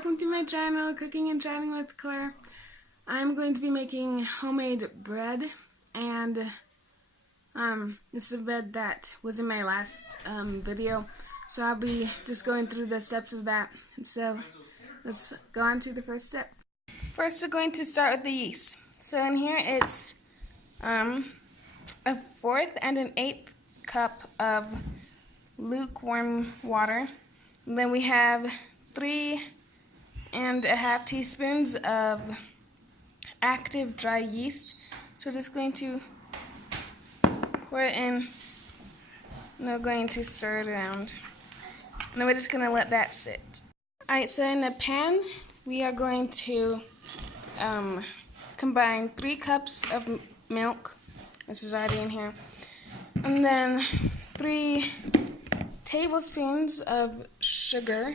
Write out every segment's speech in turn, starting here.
welcome to my channel, Cooking and Chatting with Claire. I'm going to be making homemade bread, and this is a bread that was in my last video, so I'll be just going through the steps of that. So let's go on to the first step. First, we're going to start with the yeast. So in here it's a 1/4 and an 1/8 cup of lukewarm water. And then we have 3½ teaspoons of active dry yeast. So just going to pour it in, and we're going to stir it around. And then we're just going to let that sit. Alright, so in the pan, we are going to combine 3 cups of milk, this is already in here, and then 3 tablespoons of sugar,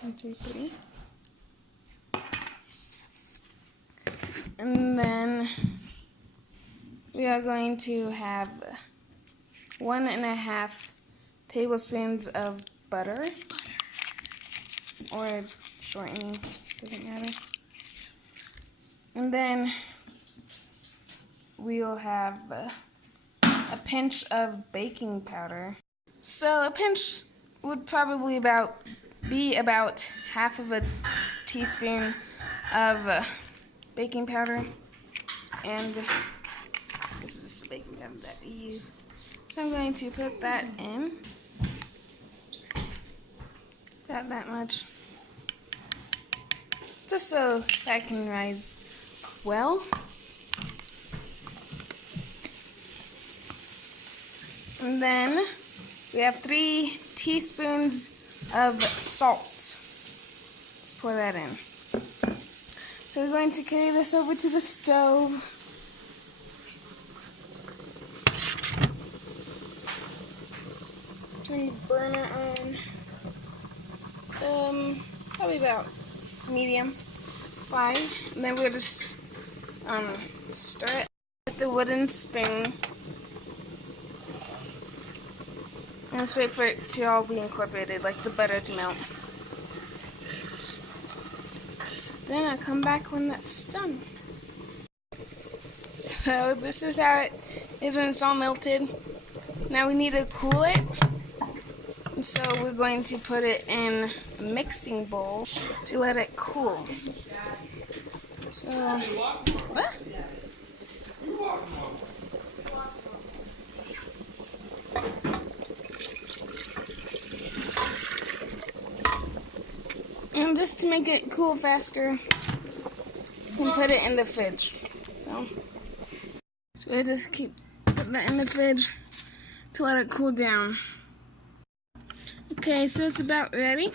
one, 2, 3, and then we are going to have 1½ tablespoons of butter, or shortening, doesn't matter. And then we'll have a pinch of baking powder. So a pinch would probably be about half of a teaspoon of baking powder, and this is the baking powder that we use. So I'm going to put that in, about that much, just so that can rise well. And then we have 3 teaspoons of salt. Let's pour that in. So we're going to carry this over to the stove. Turn the burner on. Probably about medium 5. And then we'll just stir it with the wooden spoon. And let's wait for it to all be incorporated, like the butter to melt. Then I'll come back when that's done. So this is how it is when it's all melted. Now we need to cool it. And so we're going to put it in a mixing bowl to let it cool. So, what? And just to make it cool faster, you can put it in the fridge. So I just keep putting that in the fridge to let it cool down. Okay, so it's about ready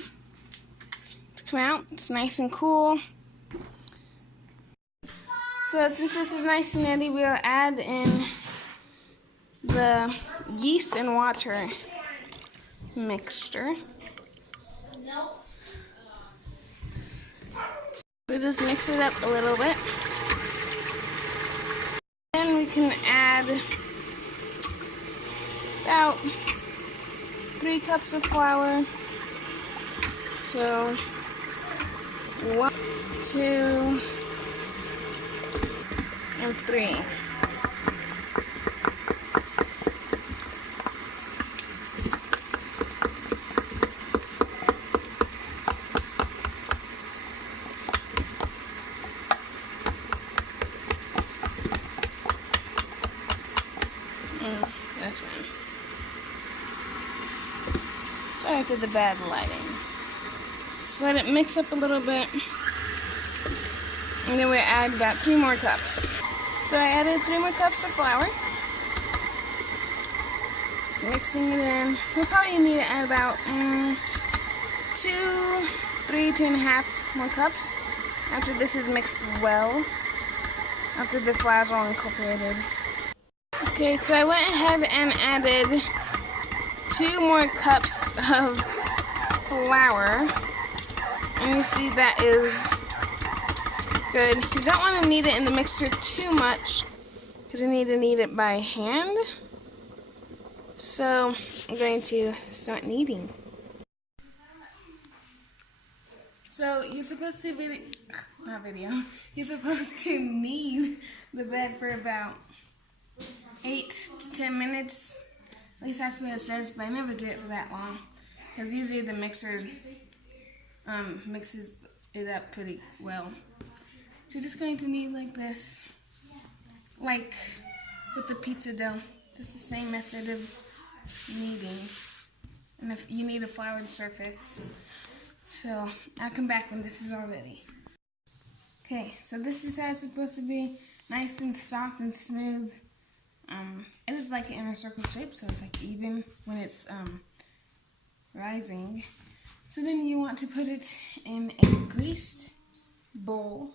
to come out. It's nice and cool. So since this is nice and ready, we'll add in the yeast and water mixture. We'll just mix it up a little bit. Then we can add about 3 cups of flour. So 1, 2, and 3. That's right. Sorry for the bad lighting. Just let it mix up a little bit. And then we add about 3 more cups. So I added 3 more cups of flour. Just mixing it in. We'll probably need to add about 2.5 more cups after this is mixed well. After the flour's all incorporated. Okay, so I went ahead and added 2 more cups of flour, and you see that is good. You don't want to knead it in the mixer too much because you need to knead it by hand. So I'm going to start kneading. So you're supposed to You're supposed to knead the bread for about 8 to 10 minutes. At least that's what it says, but I never do it for that long because usually the mixer mixes it up pretty well. So you're just going to knead like this, like with the pizza dough. Just the same method of kneading. And if you need a floured surface. So I'll come back when this is all ready. Okay, so this is how it's supposed to be, nice and soft and smooth. I just like it in a circle shape, so it's like even when it's rising. So then you want to put it in a greased bowl,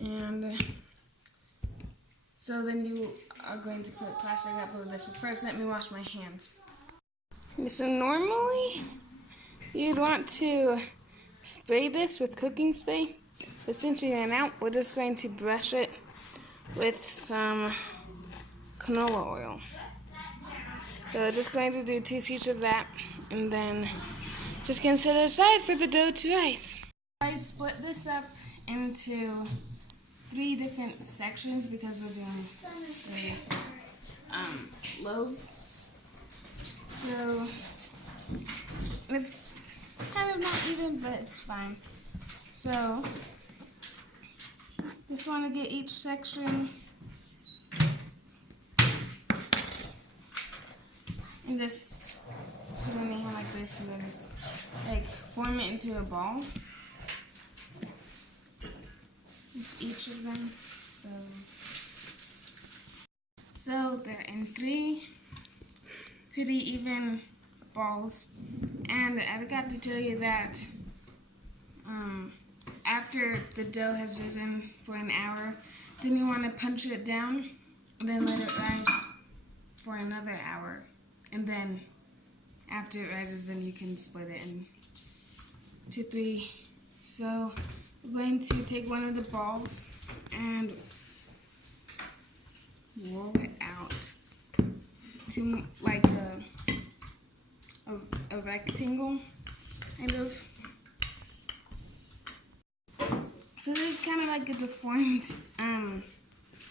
and so then you are going to put plastic up over this. But first, let me wash my hands. So normally, you'd want to spray this with cooking spray, but since we ran out, we're just going to brush it with some canola oil. So we're just going to do 2 sheets of that, and then just going to set it aside for the dough to rise. I split this up into 3 different sections because we're doing the loaves. So it's kind of not even, but it's fine. So just want to get each section and just put it in your hand like this, and then just like form it into a ball with each of them. So they're in 3 pretty even balls. And I forgot to tell you that after the dough has risen for an hour, then you want to punch it down, and then let it rise for another hour. And then after it rises, then you can split it into 3. So we're going to take one of the balls and roll it out to like a rectangle, kind of. So this is kind of like a deformed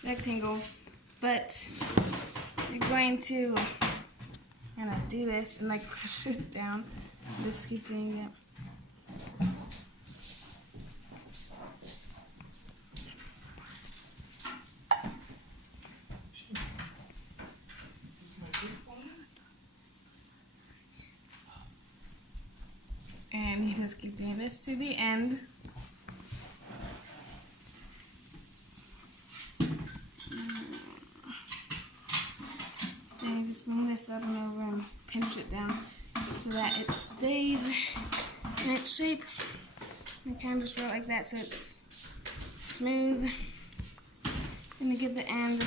rectangle, but you're going to kind of do this and like push it down. Just keep doing it. And you just keep doing this to the end. Then you just bring this up and over and pinch it down so that it stays in its shape. And kind of just roll it like that so it's smooth. Then you get the end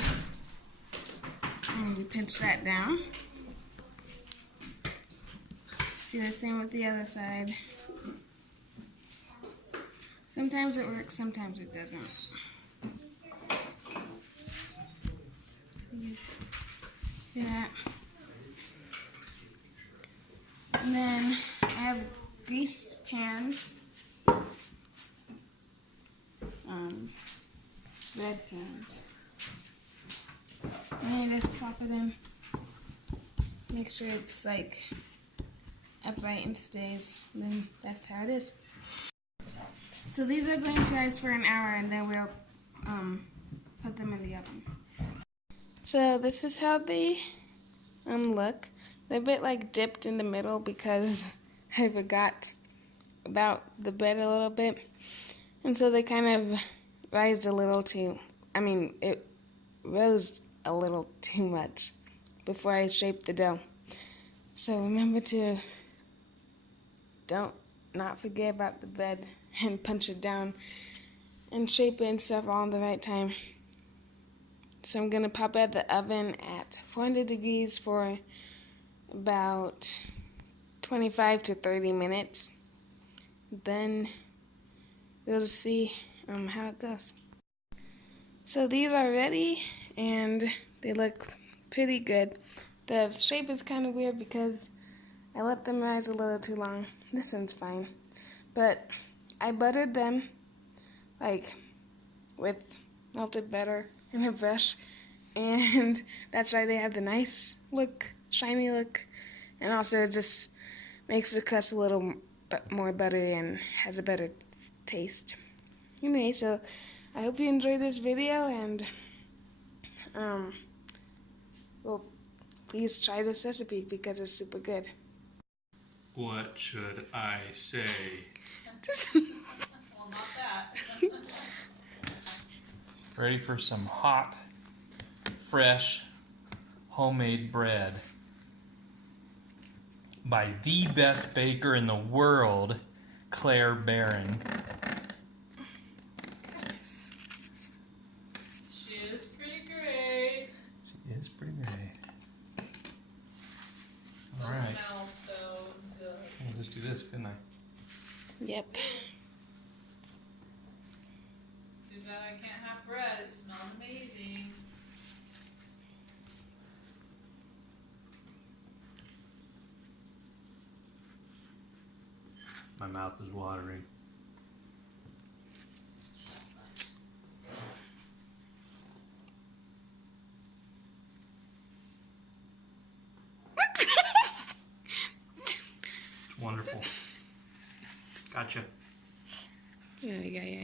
and you pinch that down. Do the same with the other side. Sometimes it works, sometimes it doesn't. Yeah. And then I have greased pans, bread pans. And you just pop it in. Make sure it's like upright and stays. And then that's how it is. So these are going to rise for an hour, and then we'll put them in the oven. So this is how they look. They're a bit like dipped in the middle because I forgot about the bread a little bit. And so they kind of rise a little too, it rose a little too much before I shaped the dough. So remember to not forget about the bread and punch it down and shape it and stuff all in the right time. So I'm going to pop it at the oven at 400 degrees for about 25 to 30 minutes. Then we'll see how it goes. So these are ready, and they look pretty good. The shape is kind of weird because I let them rise a little too long. This one's fine. But I buttered them, like, with melted butter in a brush, and that's why they have the nice look, shiny look, and also it just makes the crust a little more buttery and has a better taste. Anyway, so I hope you enjoyed this video, and well, please try this recipe because it's super good. What should I say? Well, not that. Ready for some hot, fresh, homemade bread by the best baker in the world, Claire Barron. She is pretty great. She is pretty great. All Those right, smell so good. we'll just do this, couldn't I? Yep. Too bad I can't have bread. It smells amazing. My mouth is watering. It's wonderful. Gotcha. Yeah.